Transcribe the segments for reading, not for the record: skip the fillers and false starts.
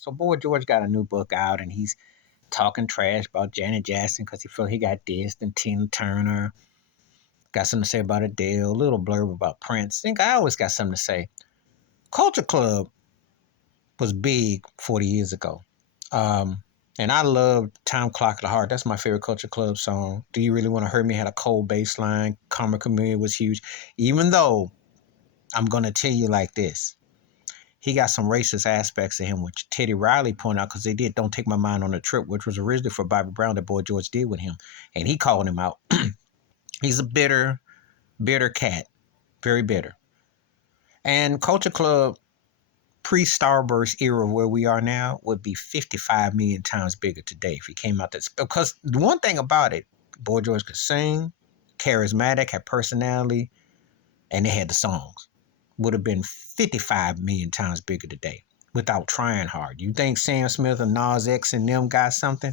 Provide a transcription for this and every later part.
So Boy George got a new book out, and he's talking trash about Janet Jackson because he felt he got dissed, and Tina Turner. Got something to say about Adele, a little blurb about Prince. I think I always got something to say. Culture Club was big 40 years ago. Um, and I loved Time Clock at the Heart. That's my favorite Culture Club song. Do You Really Want to Hurt Me? Had a cold bass line. Karma Chameleon was huge. Even though I'm going to tell you like this, he got some racist aspects to him, which Teddy Riley pointed out because they did Don't Take My Mind on a Trip, which was originally for Bobby Brown that Boy George did with him. And he called him out. He's a bitter, bitter cat. Very bitter. And Culture Club pre-Starburst era where we are now would be 55 million times bigger today if he came out. Because the one thing about it, Boy George could sing, charismatic, had personality, and they had the songs. Would have been 55 million times bigger today without trying hard. You think Sam Smith and Nas X and them got something?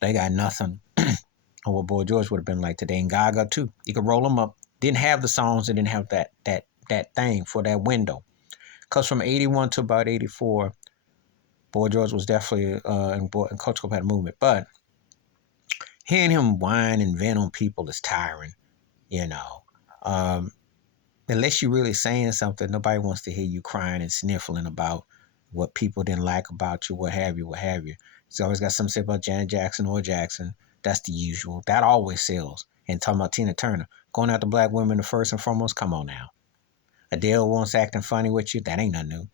They got nothing on what Boy George would have been like today. And Gaga too. You could roll them up. Didn't have the songs and didn't have that thing for that window. Because from 81 to about 84, Boy George was definitely and Culture Club had a movement. But hearing him whine and vent on people is tiring, you know. Unless you're really saying something, nobody wants to hear you crying and sniffling about what people didn't like about you, what have you, what have you. He's always got something to say about Janet Jackson or Jackson. That's the usual. That always sells. And talking about Tina Turner, going after black women the first and foremost, come on now. Adele wants acting funny with you. That ain't nothing new.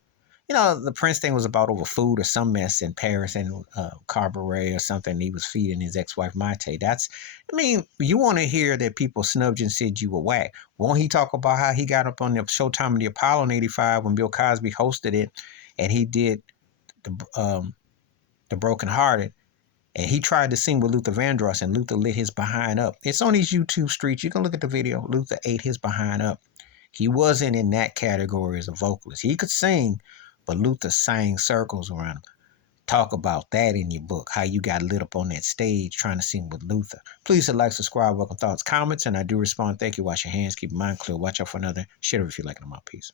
You know, the Prince thing was about over food or some mess in Paris and Cabaret or something. He was feeding his ex-wife Maite. I mean, you want to hear that people snubbed you and said you were whack. Won't he talk about how he got up on the Showtime of the Apollo in '85 when Bill Cosby hosted it, and he did the Broken Hearted, and he tried to sing with Luther Vandross, and Luther lit his behind up. It's on these YouTube streets. You can look at the video. Luther ate his behind up. He wasn't in that category as a vocalist. He could sing, but Luther sang circles around him. Talk about that in your book, how you got lit up on that stage trying to sing with Luther. Please hit like, subscribe, welcome thoughts, comments, and I do respond. Thank you. Wash your hands, keep your mind clear. Watch out for another shit if you like it. I'm out. Peace.